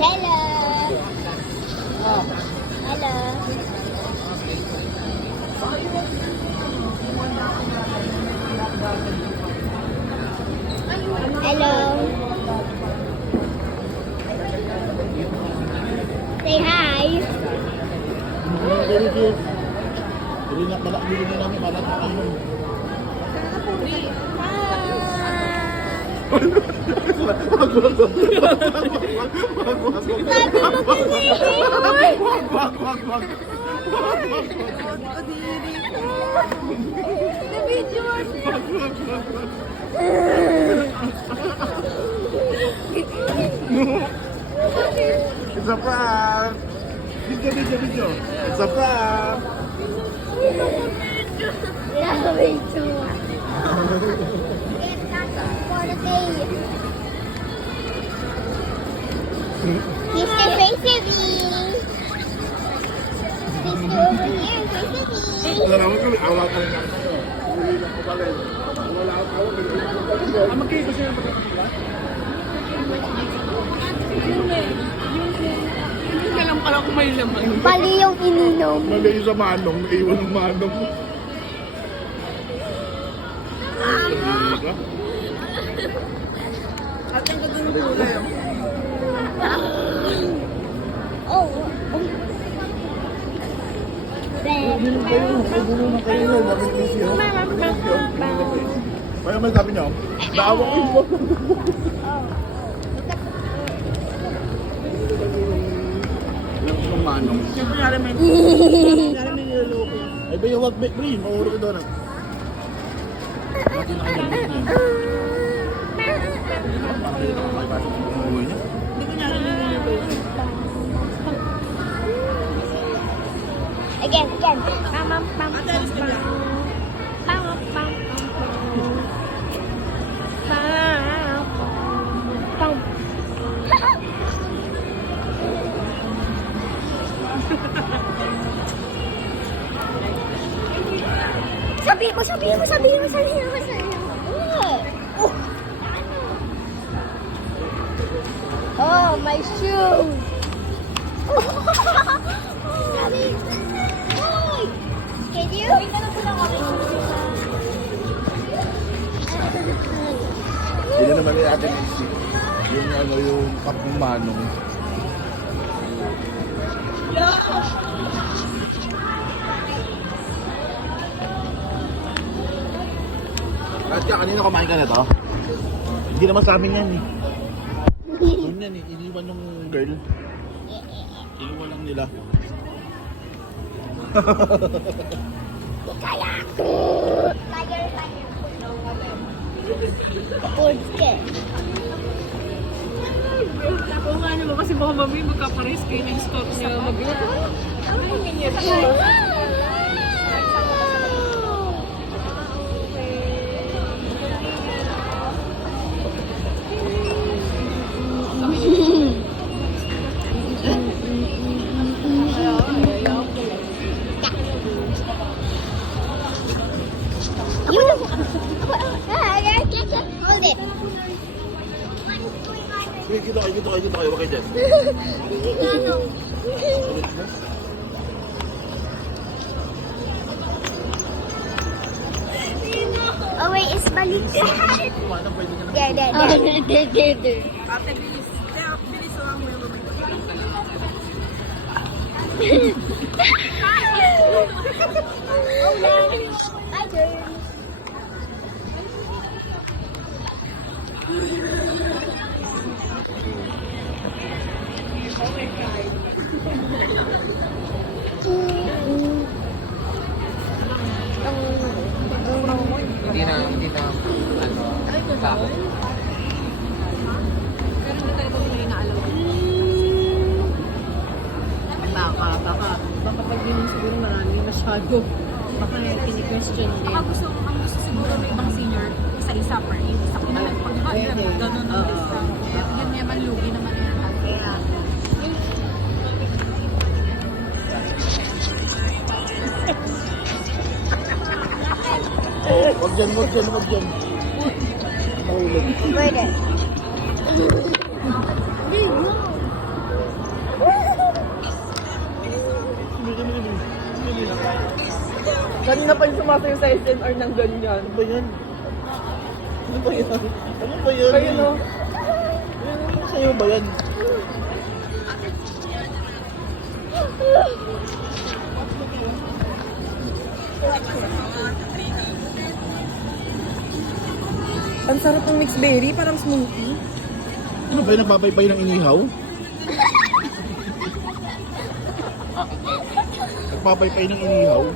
Hello. Hello. Hello. Say hi. Bili na namin para kakainin. It's a prank! Video! It's a prank! Yeah, me too. For the day. Mr. Face-a-V. Mr. over here, Face-a-V. Wala mo kami, awal ka rin ako. Wala ako. Magkita siya ng pagkakasila? Hindi lang pala kung may laman. Mali yung ininom. Mali yung sa manong, naiwan ng manong. At ang ganda ng kulay. Oh. Kaya may sabi niyo, naawa ko yung ng manong. Siyempre nga rin may niloloko. Ay ba yung wag brin, mauro ko doon. Bakit nakilabas niya? Hindi ko nga rin niloloko. Again. Pam, pam, pam, Ate, alis ka dyan. pam, pam, pam, pam. Sabihin mo. Oh, my shoe. Sabi. Hoy! Can you? Hindi naman ni Ate Nancy. Yung cup ng manong. Katya, kanina kumain ka na to? Hindi naman sa amin yan eh. Yun yan eh, iniwan yung girl. Iniwan lang nila. Kaya. Food ka. Oo nga naman kasi baka mami magkapares kayo ng stop niya magluto. Ano yung ganyan? Hold it. Sige, dito kayo, wag kayo dyan. Oh wait, it's balik. There. Ate, bilis. Kaya, bilis lang mo yung Oh no. My turn. Hindi na, tao. Pero hindi tayo pag may inaalam. Baka pag yun siguro marami masyado. Baka kini-question din. Baka ang gusto siguro ng ibang senior, isa-isa per isa kinalag. Pag iba, ganun ang lista. Yun naman, lugi naman yan. Kaya, Wag dyan. Wait it. Kanina pa yung sumasayo sa SNR ng ganyan. Ano ba yan? Ano ba yan? Ano ba yan? Ayun o. Ano sa'yo ba yan? Ang sarap ng mixed berry, parang smoothie. Ano ba yan? Nagbabaybay ng inihaw? Nagbabaybay ng inihaw?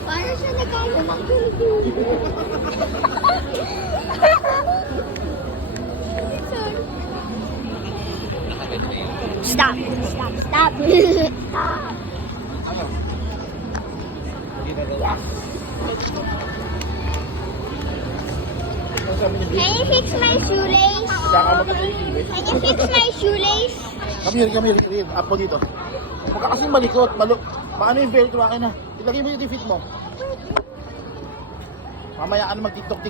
Para siya nagkano ng Jollibee. Stop. Stop. Stop. Stop. Can you fix my shoelace? Can you fix my shoelace? Come here. Apo dito. Huwag ka kasing malikot. Paano yung velcro akin na? Ilagay mo yung defeat mo. Mamaya ka na mag-tiktok.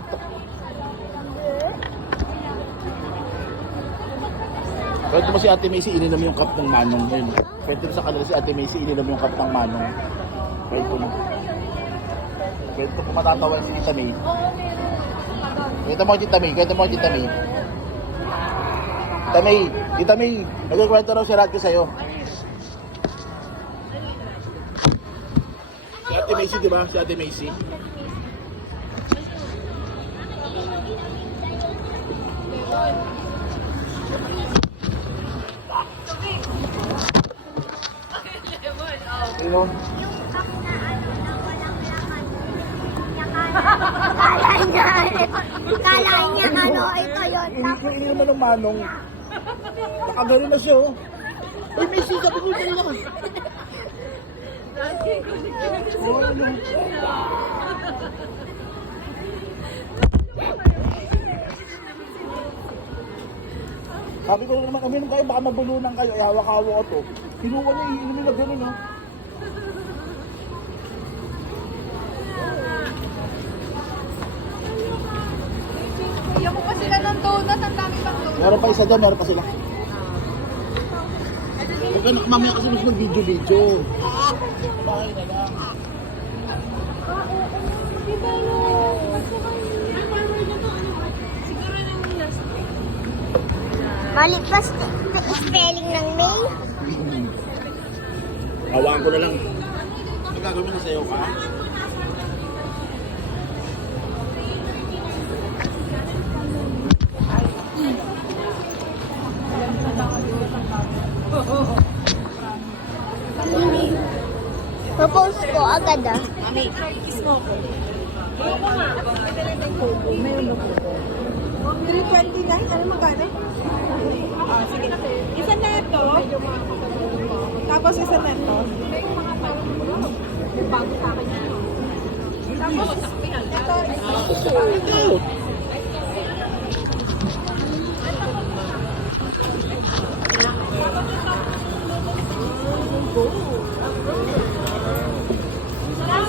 Kwento mo si Ate Macy, ininom yung cup ng Manong ngayon. Kwento mo sa kanila si Ate Macy, ininom yung cup ng Manong. Kwento mo. Kwento ko matatawa si Tita May. Kwento mo Tita May. Tita May, nagkikwento raw si Radyo sa'yo. Si Ate Macy, di ba? Si Ate Macy. Ayun. Kala niya ano, ito yun. Yung ininom ng Manong. Nakagano na siya, oh. Uy, Macy, sabi ko dali naman. Sabi ko naman, uminom kayo, baka mabulunan kayo. Ay, hawak-hawak ko to. Kinuha niya, iinumin na gano'n, no? Bigyan mo pa sila ng donut. Ang dami pang donut. Meron pa isa doon, meron pa sila. Huwag ka mamaya kasi mas mag-video-video. Bahay na lang. Mali pa spelling ng May. Hawakan ko na lang. Ano gagawin na sa'yo ka? Propose ko agad ah. Mami, kiss mo ako. Mayroon ba po? 329? Ano magkano? Ah, sige. Isa na ito. Tapos isa na ito. Tapos, ito.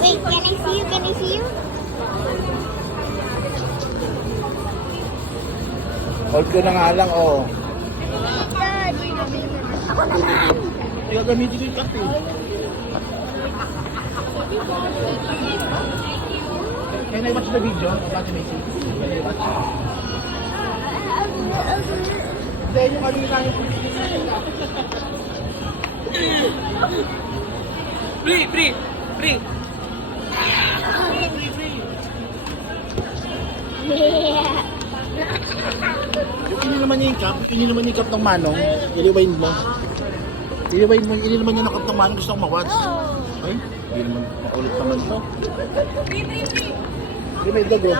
Wait, can I see you? Can I see you? Hold ko na nga lang, oh. Dad. Ako naman. Gagamitin ko yung cup, eh. Can I watch the video of Ate Macy? Can I watch? Hindi, yung kanina yung Free! Yeah. Yung inilaman niya yung cup ng Manong, iliwain mo. Iliwain mo niya ng cup ng Manong, gusto kong ma-watch. Ay, hindi naman, makulit naman to. Hindi may dago.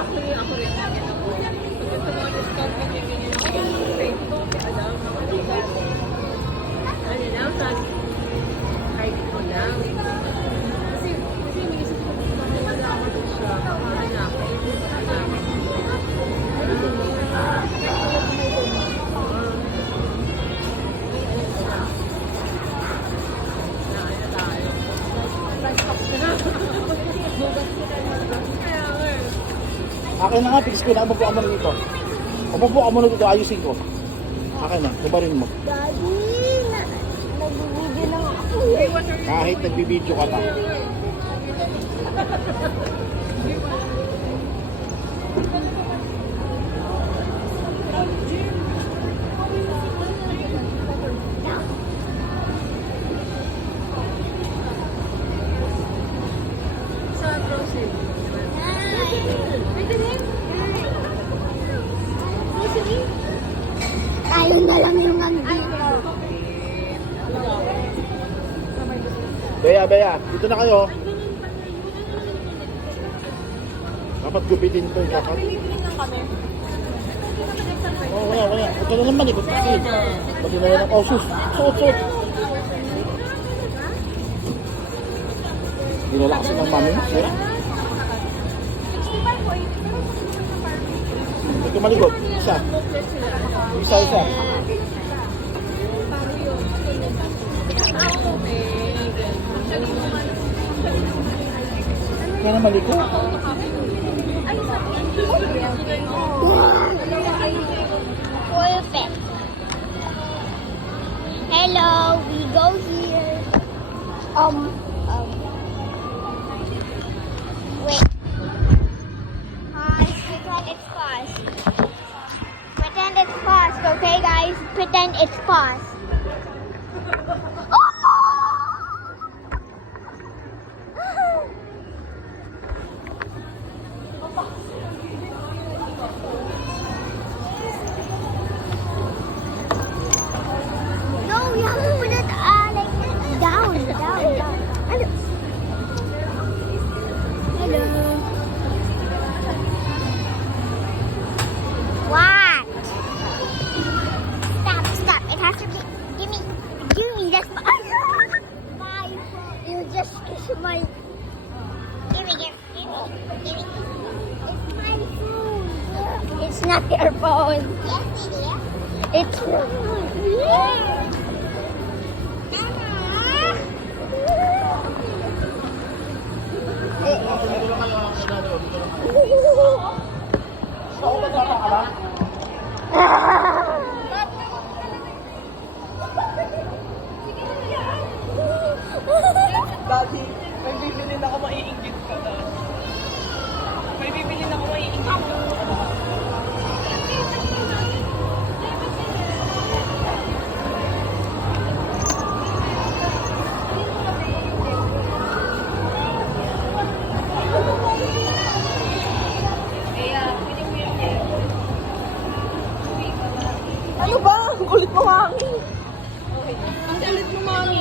Akin na nga, fix ko na, umupo ka muna dito. Umupo ka muna dito, ayusin ko. Akin na, kubarin mo. Daddy, Nagbibideo lang ako. Kahit nagbibideo ka na. Sa grocery. Tayo na lang yung andito. Bea, dito na kayo. Dapat gupitin to. Dapat. Oh, wala. Ito na naman, ikot kasi. Pati na yan. Oh, sus. Suot. Dinala kasi ng mami mo. Sira. Ito malikot. Isa. Kaya na malikot. Perfect. Hello, we go here. Wait. Hi, pretend it's fast. Pretend it's fast, okay, guys? Pretend it's fast. No, you have to put it like down. Hello. What? Stop. It has to be. Give me. That's my. You just kiss my. Give me. It's my phone. It's not your phone. Yes, it is. It's your phone. Daddy, may bibili na ako maiingit ka na. May bibili na ako maiingit ka na. Ano ba? Ang kulit mo, Mami. Ang kulit mo, Mami.